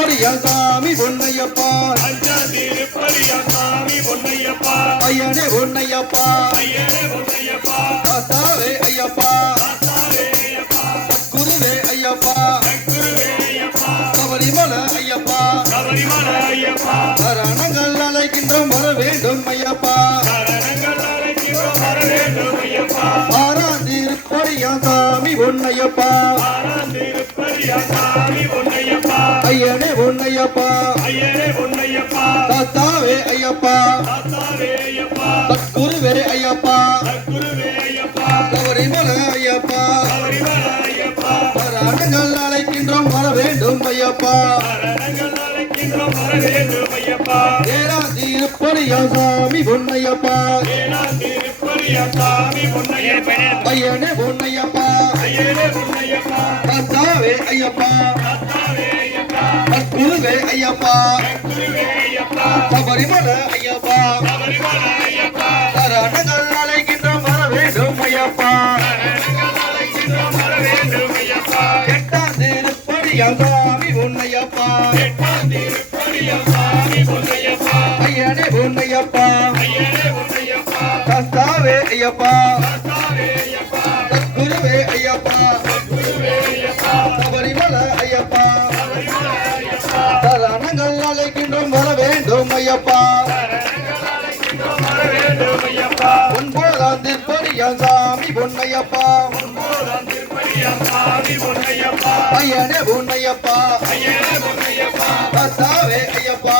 பொன்னையா சாமி பொன்னையப்பா. அஞ்சாதிருப்படியா சாமி பொன்னையப்பா. ஐயனே பொன்னையப்பா. ஐயனே பொன்னையப்பா. தாத்தாவே ஐயப்பா. குருவே ஐயப்பா. குருவே ஐயப்பா. சபரிமலை ஐயப்பா. சபரிமலை ஐயப்பா. சரணங்கள் அழைக்கின்றோம் வர வேண்டும் ஐயப்பா. சரணங்கள் அழைக்கிறோம் வர வேண்டும் ஐயப்பா. ஆறாம் திருப்படியா சாமி பொன்னையப்பா. ஆறாந்திருப்படியா சாமி பொன்னையப்பா. ஐயனே பொன்னையப்பா ஐயனே பொன்னையப்பா. தாத்தாவே ஐயப்பா. தாத்தாவே ஐயப்பா. குருவே ஐயப்பா. குருவே ஐயப்பா. சபரிமலை ஐயப்பா. சபரிமலை ஐயப்பா. சரணங்கள் அழைக்கின்றோம் வர வேண்டும் ஐயப்பா. வர வேண்டும் ஐயப்பா. ஏழாம் திருப்படியா சாமி பொன்னையப்பா. சாமி பொன்னையப்பா. ஐயனே பொன்னையப்பா. ஐயனே பொன்னையப்பா. தாத்தாவே ஐயப்பா. தாத்தாவே ஐயப்பா. குருவே ஐயப்பா. சபரிமல ஐயப்பா. சரணங்கள் அழைக்கின்றோம் வர வேண்டும் ஐயப்பா. சரணங்கள் அழைக்கிறோம் எட்டாம் திருப்படியா சாமி பொன்னையப்பா ஐயனே உன்னையப்பா ஐயனே ஐயப்பா ஐயப்பா. குருவே ஐயப்பா. சரணங்கள் அழைக்கின்றோம் வர வேண்டும் ஐயப்பா. ஒன்பதாம் திருப்படியா சாமி பொன்னையப்பா பொன்னையப்பா ஐயனே பொன்னையப்பா ஐயனே பொன்னையப்பா ஐயப்பா.